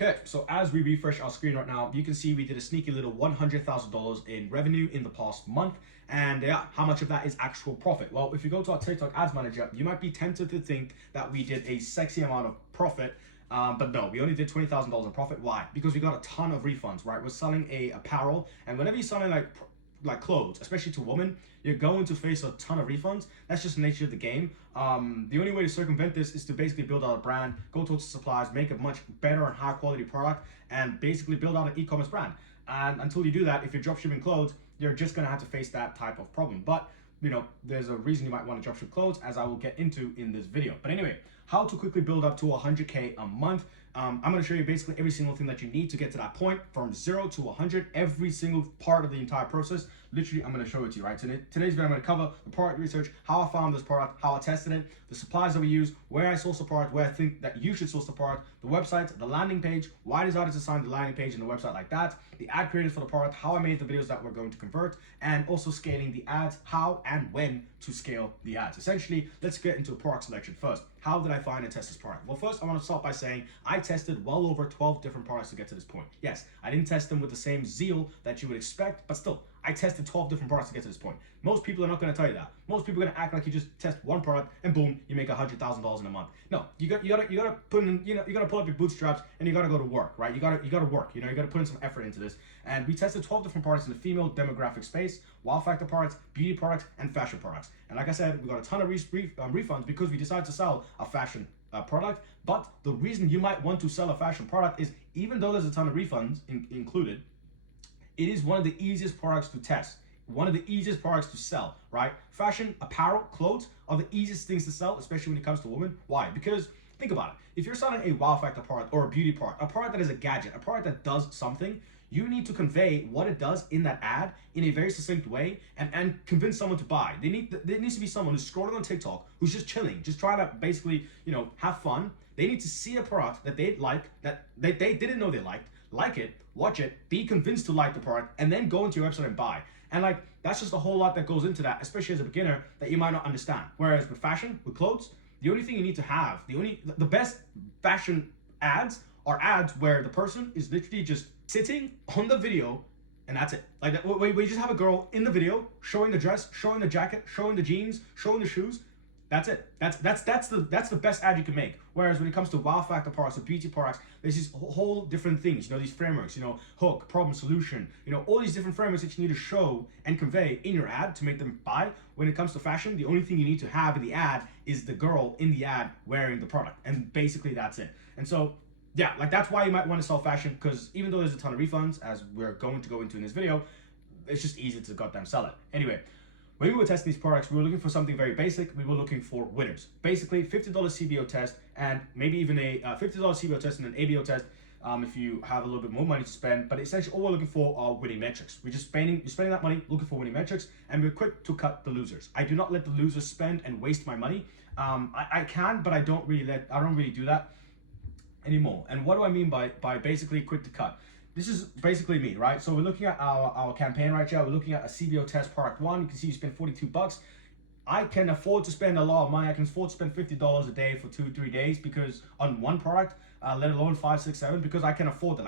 Okay, so as we refresh our screen right now, you can see we did a sneaky little $100,000 in revenue in the past month. And yeah, how much of that is actual profit? Well, if you go to our TikTok ads manager, you might be tempted to think that we did a sexy amount of profit. But no, we only did $20,000 in profit. Why? Because we got a ton of refunds, right? We're selling a apparel, and whenever you're selling like clothes, especially to women, you're going to face a ton of refunds. That's just the nature of the game. The only way to circumvent this is to basically build out a brand, go towards suppliers, make a much better and higher quality product, and basically build out an e-commerce brand. And until you do that, if you're dropshipping clothes, you're just gonna have to face that type of problem. But you know, there's a reason you might want to dropship clothes, as I will get into in this video. But anyway, how to quickly build up to 100K a month. I'm going to show you basically every single thing that you need to get to that point, from 0 to 100, every single part of the entire process. Literally, I'm going to show it to you, right? So today's video, I'm going to cover the product research, how I found this product, how I tested it, the supplies that we use, where I source the product, where I think that you should source the product, the website, the landing page, why I decided to sign the landing page and the website like that, the ad creators for the product, how I made the videos that we're going to convert, and also scaling the ads, how and when to scale the ads. Essentially, let's get into product selection first. How did I find and test this product? Well, first I want to start by saying I tested well over 12 different products to get to this point. Yes, I didn't test them with the same zeal that you would expect, but still, I tested 12 different products to get to this point. Most people are not going to tell you that. Most people are going to act like you just test one product and boom, you make $100,000 in a month. No, you gotta put in, you gotta pull up your bootstraps and you gotta go to work, right? You gotta work. You gotta put in some effort into this. And we tested 12 different products in the female demographic space: wow factor products, beauty products, and fashion products. And like I said, we got a ton of refunds because we decided to sell a fashion product. But the reason you might want to sell a fashion product is, even though there's a ton of refunds included, it is one of the easiest products to test, one of the easiest products to sell, right? Fashion, apparel, clothes are the easiest things to sell, especially when it comes to women. Why? Because think about it. If you're selling a wow factor product or a beauty product, a product that is a gadget, a product that does something, you need to convey what it does in that ad in a very succinct way and convince someone to buy. There needs to be someone who's scrolling on TikTok, who's just chilling, just trying to basically, have fun. They need to see a product that they like, that they didn't know they liked, like it, watch it, be convinced to like the product, and then go into your website and buy. And that's just a whole lot that goes into that, especially as a beginner, that you might not understand. Whereas with fashion, with clothes, the only thing you need to have, the best fashion ads are ads where the person is literally just sitting on the video, and that's it. Like that, we just have a girl in the video showing the dress, showing the jacket, showing the jeans, showing the shoes. That's it. That's the best ad you can make. Whereas when it comes to wow factor products or beauty products, there's these whole different things. These frameworks. Hook, problem, solution. All these different frameworks that you need to show and convey in your ad to make them buy. When it comes to fashion, the only thing you need to have in the ad is the girl in the ad wearing the product, and basically that's it. And so, yeah, that's why you might want to sell fashion, because even though there's a ton of refunds, as we're going to go into in this video, it's just easy to goddamn sell it. Anyway, when we were testing these products, we were looking for something very basic. We were looking for winners. Basically, $50 CBO test, and maybe even a $50 CBO test and an ABO test if you have a little bit more money to spend. But essentially, all we're looking for are winning metrics. You're spending that money looking for winning metrics, and we're quick to cut the losers. I do not let the losers spend and waste my money. I can, but I don't really do that anymore. And what do I mean by basically quick to cut? This is basically me, right? So we're looking at our campaign right here. We're looking at a CBO test product 1. You can see you spend $42. I can afford to spend a lot of money. I can afford to spend $50 a day for 2-3 days because on one product, let alone 5, 6, 7, because I can afford it.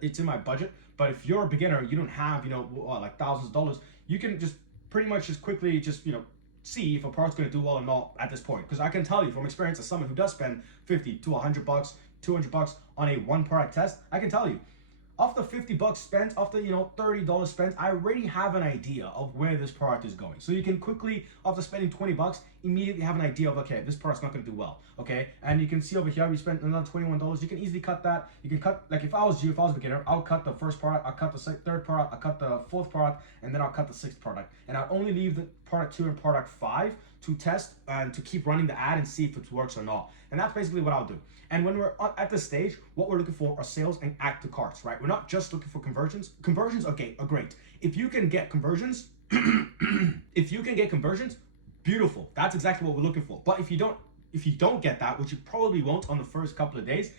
It's in my budget. But if you're a beginner, you don't have, like thousands of dollars, you can just pretty much just quickly see if a product's going to do well or not at this point. Because I can tell you from experience, as someone who does spend $50 to $100, $200 on a one product test, I can tell you, after $50 spent, after $30 spent, I already have an idea of where this product is going. So you can quickly, after spending $20, immediately have an idea of, okay, this product's not going to do well. Okay, and you can see over here we spent another $21. You can easily cut that. You can cut, like if I was a beginner, I'll cut the first product, I'll cut the third product, I'll cut the fourth product, and then I'll cut the sixth product. And I'll only leave the product 2 and product 5 to test and to keep running the ad and see if it works or not. And that's basically what I'll do. And when we're at this stage, what we're looking for are sales and add to carts, right? We're not just looking for conversions. Conversions are great. If you can get conversions, beautiful. That's exactly what we're looking for. But if you don't get that, which you probably won't on the first couple of days,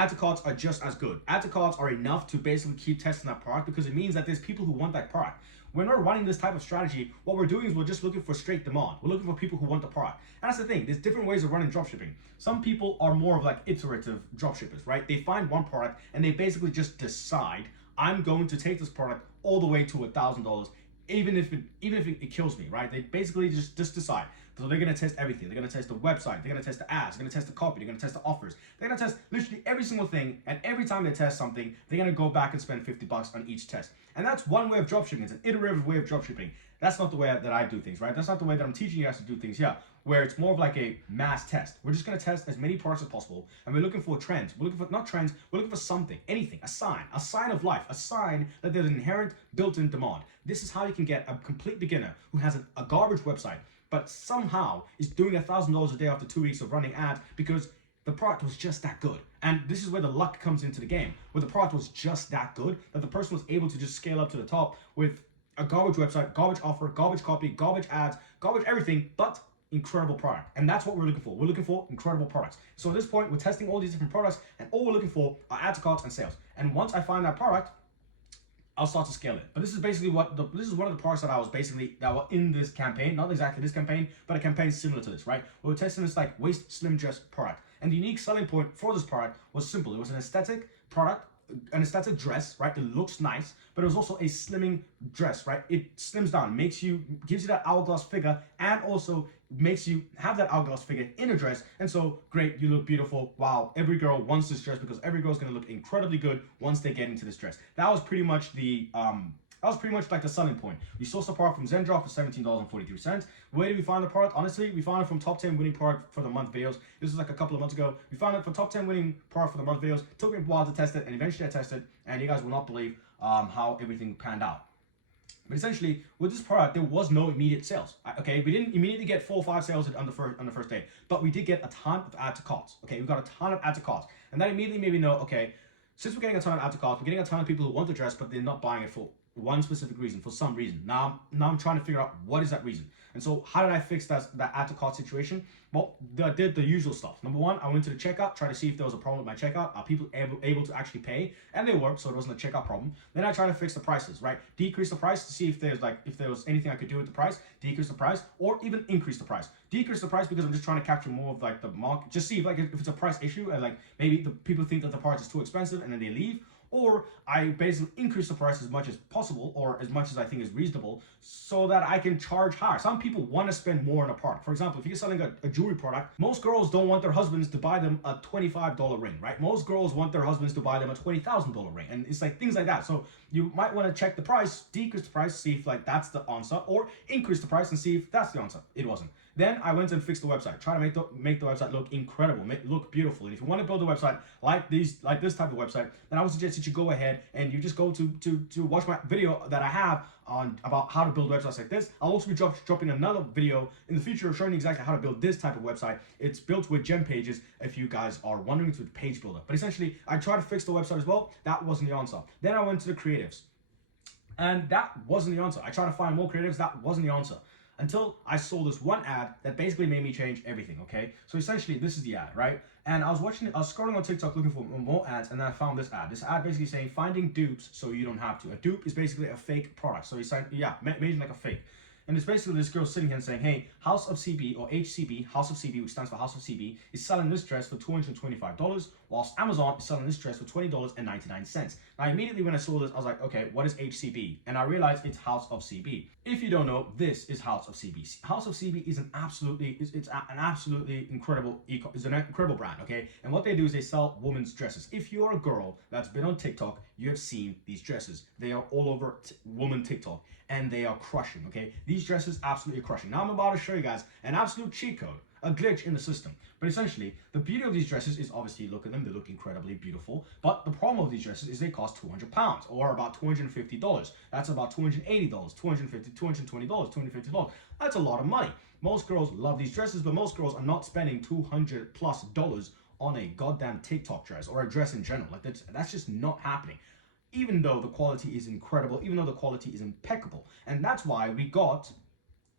add to carts are just as good. Add to carts are enough to basically keep testing that product, because it means that there's people who want that product. When we're running this type of strategy, what we're doing is we're just looking for straight demand. We're looking for people who want the product. And that's the thing, there's different ways of running dropshipping. Some people are more of like iterative dropshippers, right? They find one product and they basically just decide, I'm going to take this product all the way to $1,000, even if it kills me, right? They basically just decide. So they're gonna test everything. They're gonna test the website, they're gonna test the ads, they're gonna test the copy, they're gonna test the offers, they're gonna test literally every single thing, and every time they test something, they're gonna go back and spend $50 on each test. And that's one way of dropshipping. It's an iterative way of dropshipping. That's not the way that I do things, right? That's not the way that I'm teaching you guys to do things here, where it's more of like a mass test. We're just gonna test as many products as possible, and we're looking for trends. We're looking for, not trends, we're looking for something, anything, a sign of life, a sign that there's an inherent built-in demand. This is how you can get a complete beginner who has a garbage website, but somehow is doing $1,000 a day after 2 weeks of running ads because the product was just that good. And this is where the luck comes into the game, where the product was just that good that the person was able to just scale up to the top with a garbage website, garbage offer, garbage copy, garbage ads, garbage everything, but incredible product. And that's what we're looking for. We're looking for incredible products. So at this point, we're testing all these different products, and all we're looking for are add to carts and sales. And once I find that product, I'll start to scale it. But this is basically this is one of the products that were in this campaign, not exactly this campaign, but a campaign similar to this, right? We're testing this like waist slim dress product. And the unique selling point for this product was simple. It was an aesthetic product, an aesthetic dress, right? It looks nice, but it was also a slimming dress, right? It slims down, gives you that hourglass figure, and also makes you have that hourglass figure in a dress. And so great, you look beautiful. Wow, every girl wants this dress because every girl's gonna look incredibly good once they get into this dress. That was pretty much like the selling point. We sourced the product from Zendrop for $17.43. Where did we find the product? Honestly, we found it from top 10 winning product for the month videos. This was like a couple of months ago. We found it for top 10 winning product for the month videos. It took me a while to test it, and eventually I tested it, and you guys will not believe how everything panned out. But essentially, with this product, there was no immediate sales. Okay, we didn't immediately get 4 or 5 sales on the first day, but we did get a ton of add to carts. Okay, we got a ton of add to carts, and that immediately made me know, okay, since we're getting a ton of add to carts, we're getting a ton of people who want the dress, but they're not buying it for one specific reason, for some reason. Now I'm trying to figure out what is that reason. And so how did I fix that add to cart situation? Well, I did the usual stuff. Number one, I went to the checkout, tried to see if there was a problem with my checkout. Are people able to actually pay? And they were, so it wasn't a checkout problem. Then I tried to fix the prices, right? Decrease the price to see if there was anything I could do with the price, decrease the price, or even increase the price. Decrease the price because I'm just trying to capture more of like the market, just see if it's a price issue, and like maybe the people think that the price is too expensive and then they leave. Or I basically increase the price as much as possible, or as much as I think is reasonable, so that I can charge higher. Some people want to spend more on a product. For example, if you're selling a jewelry product, most girls don't want their husbands to buy them a $25 ring, right? Most girls want their husbands to buy them a $20,000 ring, and it's like things like that. So you might want to check the price, decrease the price, see if like that's the answer, or increase the price and see if that's the answer. It wasn't. Then I went and fixed the website, try to make the website look incredible, look beautiful. And if you want to build a website like this type of website, then I would suggest that you go ahead and you just go to watch my video that I have on about how to build websites like this. I'll also be dropping another video in the future showing you exactly how to build this type of website. It's built with gem pages if you guys are wondering. It's with page builder. But essentially, I tried to fix the website as well. That wasn't the answer. Then I went to the creatives, and that wasn't the answer. I tried to find more creatives. That wasn't the answer. Until I saw this one ad that basically made me change everything, okay? So essentially, this is the ad, right? And I was scrolling on TikTok looking for more ads, and then I found this ad. This ad basically saying, finding dupes so you don't have to. A dupe is basically a fake product. So it's like, yeah, imagine like a fake. And it's basically this girl sitting here and saying, hey, House of CB, or HCB, House of CB, which stands for House of CB, is selling this dress for $225, whilst Amazon is selling this dress for $20.99. Now, immediately when I saw this, I was like, okay, what is HCB? And I realized it's House of CB. If you don't know, this is House of CB. House of CB is an absolutely incredible brand, okay? And what they do is they sell women's dresses. If you're a girl that's been on TikTok, you have seen these dresses. They are all over woman TikTok, and they are crushing, okay? These dresses absolutely crushing. Now I'm about to show you guys an absolute cheat code, a glitch in the system. But essentially, the beauty of these dresses is obviously, look at them, they look incredibly beautiful. But the problem of these dresses is they cost £200, or about $250. That's about $280, $250, $220, $250. That's a lot of money. Most girls love these dresses, but most girls are not spending $200+ on a goddamn TikTok dress, or a dress in general. Like that's just not happening. Even though the quality is incredible, even though the quality is impeccable. And that's why we got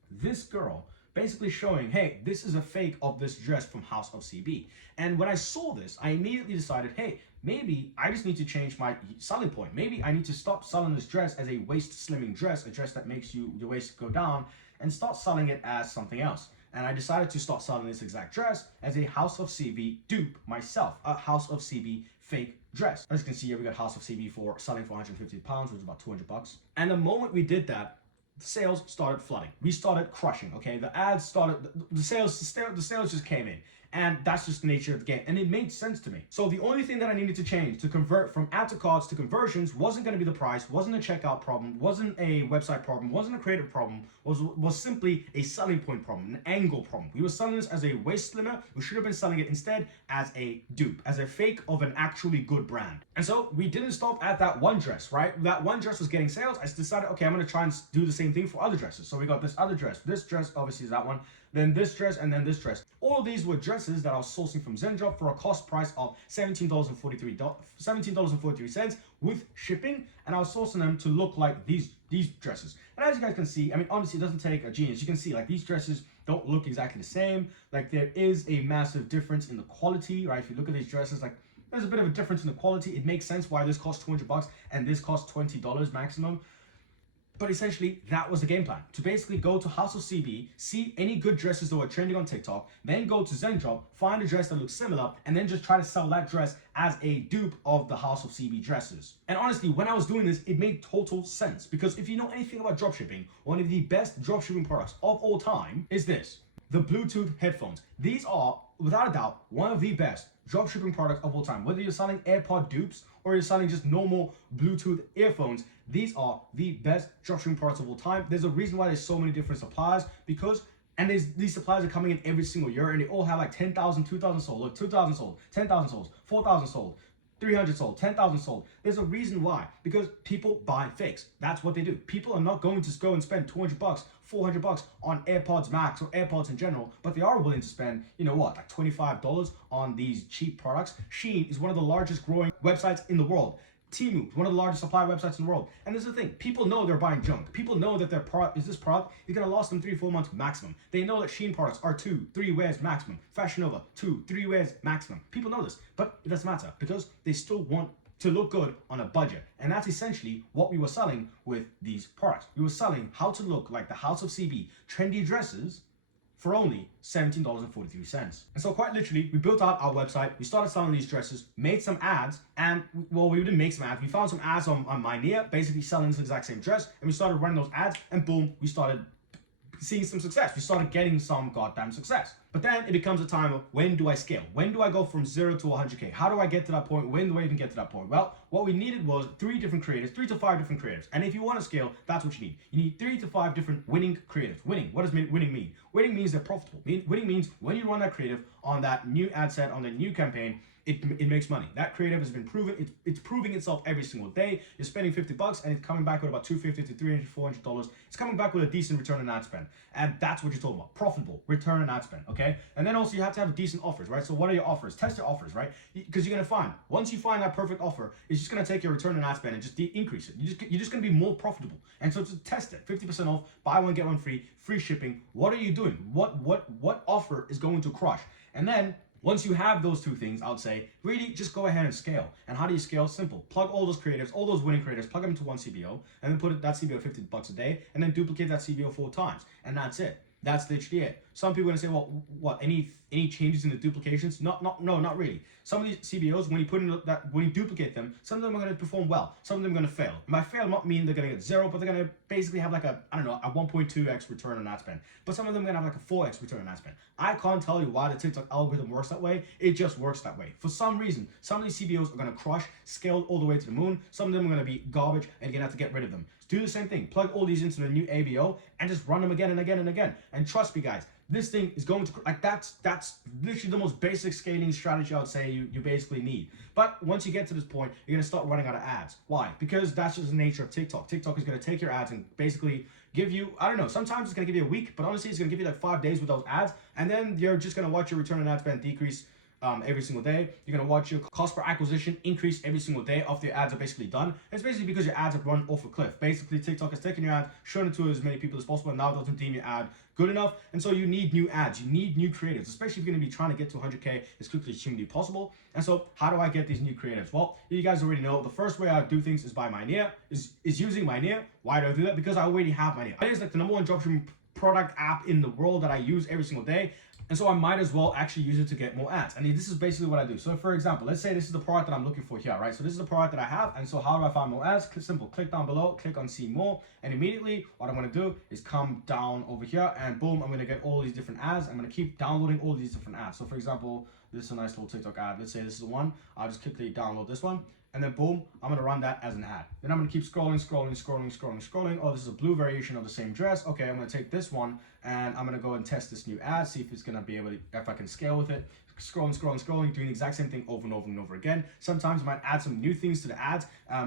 this girl basically showing, hey, this is a fake of this dress from House of CB. And when I saw this, I immediately decided, hey, maybe I just need to change my selling point. Maybe I need to stop selling this dress as a waist slimming dress, a dress that makes your waist go down, and start selling it as something else. And I decided to start selling this exact dress as a House of CB dupe myself, a House of CB fake dress. As you can see here, we got House of CB for selling for £150, which is about $200. And the moment we did that, the sales started flooding. We started crushing. Okay, the ads started, the sales just came in. And that's just the nature of the game. And it made sense to me. So the only thing that I needed to change to convert from add to carts to conversions wasn't going to be the price, wasn't a checkout problem, wasn't a website problem, wasn't a creative problem, was simply a selling point problem, an angle problem. We were selling this as a waist slimmer. We should have been selling it instead as a dupe, as a fake of an actually good brand. And so we didn't stop at that one dress, right? That one dress was getting sales. I decided, okay, I'm going to try and do the same thing for other dresses. So we got this other dress. This dress obviously is that one. Then this dress, and then this dress. All of these were dresses that I was sourcing from Zendrop for a cost price of $17.43 with shipping, and I was sourcing them to look like these dresses. And as you guys can see, I mean, honestly, it doesn't take a genius. You can see, like, these dresses don't look exactly the same. Like, there is a massive difference in the quality, right? If you look at these dresses, like, there's a bit of a difference in the quality. It makes sense why this costs $200 and this costs $20 maximum. But essentially, that was the game plan. To basically go to House of CB, see any good dresses that were trending on TikTok, then go to Zendrop, find a dress that looks similar, and then just try to sell that dress as a dupe of the House of CB dresses. And honestly, when I was doing this, it made total sense. Because if you know anything about dropshipping, one of the best dropshipping products of all time is this, the Bluetooth headphones. These are, without a doubt, one of the best dropshipping products of all time. Whether you're selling AirPod dupes or you're selling just normal Bluetooth earphones, these are the best dropshipping products of all time. There's a reason why there's so many different suppliers, because these suppliers are coming in every single year, and they all have like 10,000, 2,000 sold, look, 2,000 sold, 10,000 sold, 4,000 sold, 300 sold, 10,000 sold. There's a reason why, because people buy fakes. That's what they do. People are not going to go and spend $200, $400 on AirPods Max or AirPods in general, but they are willing to spend, you know what, like $25 on these cheap products. Shein is one of the largest growing websites in the world. Temu is one of the largest supply websites in the world. And this is the thing, people know they're buying junk. People know that their product is going to last them 3-4 months maximum. They know that Shein products are 2-3 wears maximum. Fashion Nova, 2-3 wears maximum. People know this, but it doesn't matter because they still want to look good on a budget. And that's essentially what we were selling with these products. We were selling how to look like the House of CB trendy dresses for only $17.43. And so quite literally, we built out our website, we started selling these dresses, made some ads, and well, we didn't make some ads, we found some ads on Mynea, basically selling this exact same dress, and we started running those ads, and boom, we started seeing some success. We started getting some goddamn success. But then it becomes a time of, when do I scale? When do I go from 0 to 100K? How do I get to that point? When do I even get to that point? Well, what we needed was 3 to 5 different creatives. And if you want to scale, that's what you need. You need 3 to 5 different winning creatives. Winning, what does winning mean? Winning means they're profitable. Winning means when you run that creative on that new ad set, on the new campaign, it makes money. That creative has been proven. It's proving itself every single day. You're spending $50 and it's coming back with about $250 to $300, $400. It's coming back with a decent return on ad spend. And that's what you're talking about. Profitable return on ad spend, okay? And then also you have to have decent offers, right? So what are your offers? Test your offers, right? Because you're gonna find, once you find that perfect offer, it's just gonna take your return on ad spend and just increase it. You're just gonna be more profitable. And so to test it, 50% off, buy one, get one free, free shipping. What are you doing? What offer is going to crush? And then once you have those 2 things, I would say, really just go ahead and scale. And how do you scale? Simple. Plug all those creatives, all those winning creators, plug them into one CBO, and then put that CBO $50 a day, and then duplicate that CBO 4 times. And that's it. That's literally it. Some people are gonna say, well, what? Any changes in the duplications? No, not really. Some of these CBOs, when you duplicate them, some of them are gonna perform well. Some of them are gonna fail. And by fail, not mean they're gonna get 0, but they're gonna basically have like a 1.2x return on ad spend. But some of them are gonna have like a 4x return on ad spend. I can't tell you why the TikTok algorithm works that way. It just works that way. For some reason, some of these CBOs are gonna crush, scale all the way to the moon. Some of them are gonna be garbage, and you're gonna have to get rid of them. Do the same thing. Plug all these into the new ABO and just run them again and again and again. And trust me, guys, this thing is going to, like, that's literally the most basic scaling strategy I would say you basically need. But once you get to this point, you're gonna start running out of ads. Why? Because that's just the nature of TikTok. TikTok is gonna take your ads and basically give you, I don't know, sometimes it's gonna give you a week, but honestly, it's gonna give you like 5 days with those ads, and then you're just gonna watch your return on ad spend decrease every single day. You're going to watch your cost per acquisition increase every single day after your ads are basically done. And it's basically because your ads have run off a cliff. Basically, TikTok has taken your ad, shown it to as many people as possible, and now it doesn't deem your ad good enough. And so you need new ads, you need new creatives, especially if you're going to be trying to get to 100K as quickly as humanly possible. And so how do I get these new creatives? Well, you guys already know the first way I do things is by Mynea, is using Mynea. Why do I do that? Because I already have Mynea. It is like the #1 dropshipping product app in the world that I use every single day. And so I might as well actually use it to get more ads. And this is basically what I do. So for example, let's say this is the product that I'm looking for here, right? So this is the product that I have. And so how do I find more ads? Simple, click down below, click on see more. And immediately what I'm gonna do is come down over here and boom, I'm gonna get all these different ads. I'm gonna keep downloading all these different ads. So for example, this is a nice little TikTok ad. Let's say this is the one. I'll just quickly download this one. And then boom, I'm gonna run that as an ad. Then I'm gonna keep scrolling. Oh, this is a blue variation of the same dress. Okay, I'm gonna take this one and I'm gonna go and test this new ad, see if it's gonna be able to, if I can scale with it. Scrolling, doing the exact same thing over and over and over again. Sometimes I might add some new things to the ads,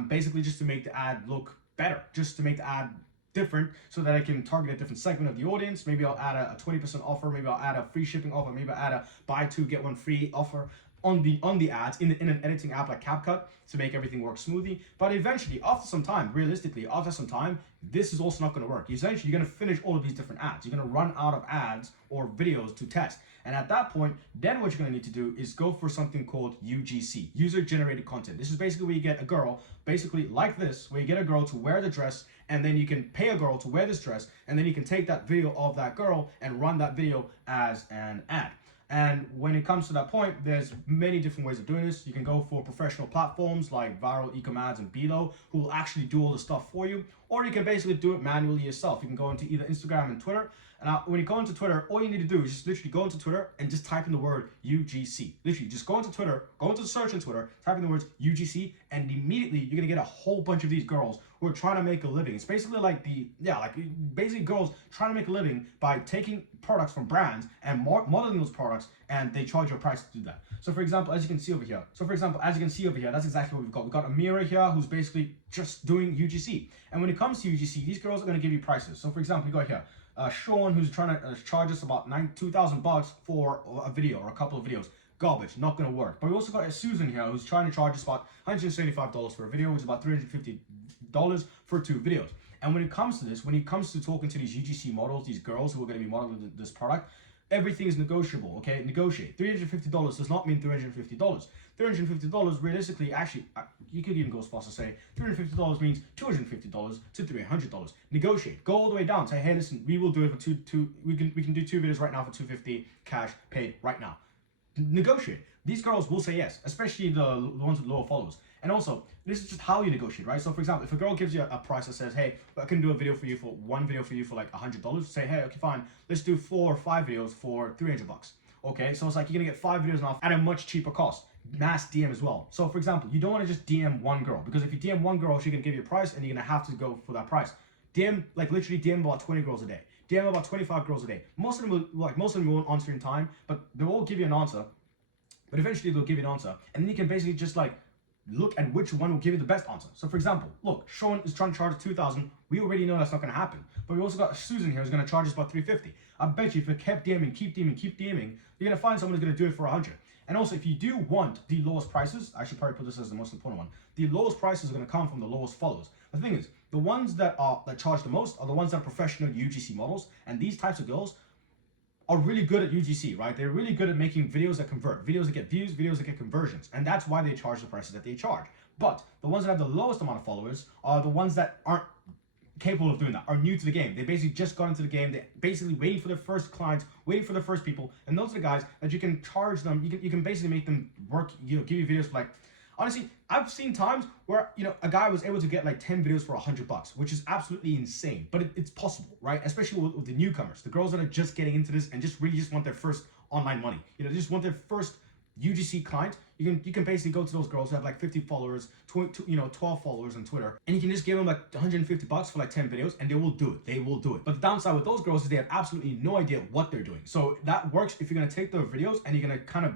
basically just to make the ad look better, just to make the ad different so that I can target a different segment of the audience. Maybe I'll add a 20% offer, maybe I'll add a free shipping offer, maybe I'll add a buy two, get one free offer on the ads in an editing app like CapCut to make everything work smoothly. But eventually, after some time, realistically, after some time, this is also not going to work. Essentially, you're going to finish all of these different ads. You're going to run out of ads or videos to test. And at that point, then what you're going to need to do is go for something called UGC, user generated content. This is basically where you get a girl, basically like this, where you get a girl to wear the dress, and then you can pay a girl to wear this dress, and then you can take that video of that girl and run that video as an ad. And when it comes to that point, there's many different ways of doing this. You can go for professional platforms like Viral, Ecom Ads, and Below, who will actually do all the stuff for you. Or you can basically do it manually yourself. You can go into either Instagram and Twitter. And when you go into Twitter, all you need to do is just literally go into Twitter and just type in the word UGC. Literally, just go into Twitter, go into the search in Twitter, type in the words UGC, and immediately you're gonna get a whole bunch of these girls who are trying to make a living. It's basically like basically girls trying to make a living by taking products from brands and modeling those products, and they charge you a price to do that. So for example, as you can see over here, that's exactly what we've got. We've got Amira here, who's basically just doing UGC. And when it comes to UGC, these girls are gonna give you prices. So for example, you got here, Sean, who's trying to charge us about $2,000 for a video or a couple of videos. Garbage, not gonna work. But we also got Susan here, who's trying to charge us about $175 for a video, which is about $350 for 2 videos. And when it comes to this, when it comes to talking to these UGC models, these girls who are going to be modeling this product, everything is negotiable, okay? Negotiate. $350 does not mean $350. $350 realistically, actually, you could even go as far as to say $350 means $250 to $300. Negotiate. Go all the way down. Say, hey, listen, we will do it for we can do 2 videos right now for $250 cash paid right now. Negotiate. These girls will say yes, especially the ones with lower followers. And also, this is just how you negotiate, right? So for example, if a girl gives you a price that says, hey, I can do one video for you for like $100, say, hey, okay, fine, let's do 4 or 5 videos for $300. Okay, so it's like you're gonna get 5 videos now at a much cheaper cost. Mass DM as well. So for example, you don't want to just DM one girl, because if you DM one girl, she can give you a price and you're gonna have to go for that price. Literally DM about 20 girls a day. DM about 25 girls a day. Most of them won't answer in time, but they'll all give you an answer. But eventually they'll give you an answer, and then you can basically just like look at which one will give you the best answer. So for example, look, Sean is trying to charge $2,000. We already know that's not going to happen. But we also got Susan here who's going to charge us about $350. I bet you if you kept DMing, keep DMing, you're going to find someone who's going to do it for $100. And also, if you do want the lowest prices, I should probably put this as the most important one. The lowest prices are going to come from the lowest followers. The thing is, the ones that charge the most are the ones that are professional UGC models, and these types of girls are really good at UGC, right? They're really good at making videos that convert, videos that get views, videos that get conversions, and that's why they charge the prices that they charge. But the ones that have the lowest amount of followers are the ones that aren't capable of doing that, are new to the game. They basically just got into the game. They're basically waiting for their first clients, waiting for their first people, and those are the guys that you can charge them. You can basically make them work. Give you videos for like. Honestly, I've seen times where, a guy was able to get like 10 videos for $100, which is absolutely insane, but it's possible, right? Especially with the newcomers, the girls that are just getting into this and just want their first online money. They just want their first UGC client. You can basically go to those girls who have like 50 followers, 12 followers on Twitter, and you can just give them like $150 for like 10 videos, and they will do it. But the downside with those girls is they have absolutely no idea what they're doing. So that works if you're gonna take their videos and you're gonna kind of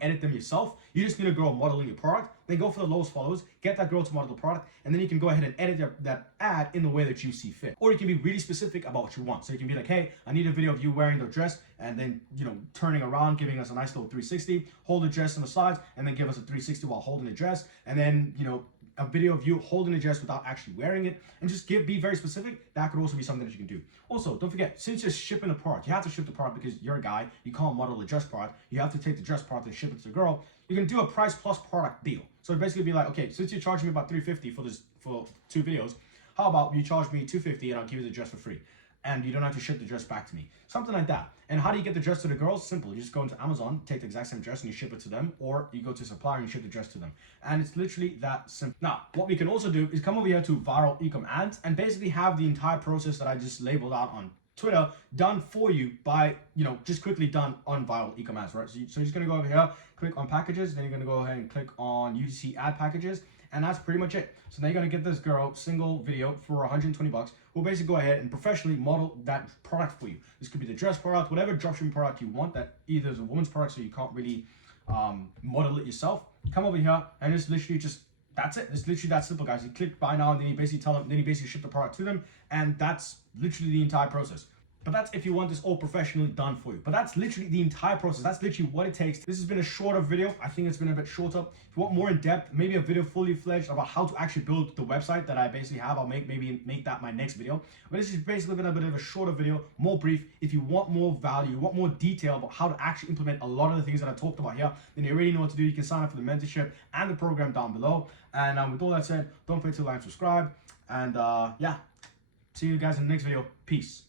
edit them yourself. You just need a girl modeling your product. then go for the lowest followers, get that girl to model the product, and then you can go ahead and edit that ad in the way that you see fit. Or you can be really specific about what you want. So you can be like, hey, I need a video of you wearing the dress, and then, you know, turning around, giving us a nice little 360, hold the dress on the sides, and then give us a 360 while holding the dress, and then, you know, a video of you holding the dress without actually wearing it, and just be very specific. That could also be something that you can do. Also, don't forget, since you're shipping a product, you have to ship the product because you're a guy, you can't model the dress product, you have to take the dress product and ship it to the girl. You can do a price plus product deal. So basically be like, okay, since you're charging me about $350 for 2 videos, how about you charge me $250 and I'll give you the dress for free, and you don't have to ship the dress back to me. Something like that. And how do you get the dress to the girls? Simple. You just go into Amazon, take the exact same dress and you ship it to them, or you go to supplier and you ship the dress to them. And it's literally that simple. Now, what we can also do is come over here to viral e-com ads and basically have the entire process that I just labeled out on Twitter done for you by, you know, just quickly done on viral e-com ads, right? So you're just gonna go over here, click on packages, then you're gonna go ahead and click on UGC ad packages, and that's pretty much it. So now you're gonna get this girl single video for 120 bucks. We'll basically go ahead and professionally model that product for you. This could be the dress product, whatever dropshipping product you want that either is a woman's product so you can't really model it yourself. Come over here and it's literally just, that's it. It's literally that simple, guys. You click buy now and then you basically tell them, then you basically ship the product to them, and that's literally the entire process. But that's if you want this all professionally done for you. But that's literally the entire process. That's literally what it takes. This has been a shorter video. I think it's been a bit shorter. If you want more in depth, maybe a video fully fledged about how to actually build the website that I basically have, I'll maybe make that my next video. But this is basically been a bit of a shorter video, more brief. If you want more value, want more detail about how to actually implement a lot of the things that I talked about here, then you already know what to do. You can sign up for the mentorship and the program down below. And with all that said, don't forget to like and subscribe. And yeah, see you guys in the next video. Peace.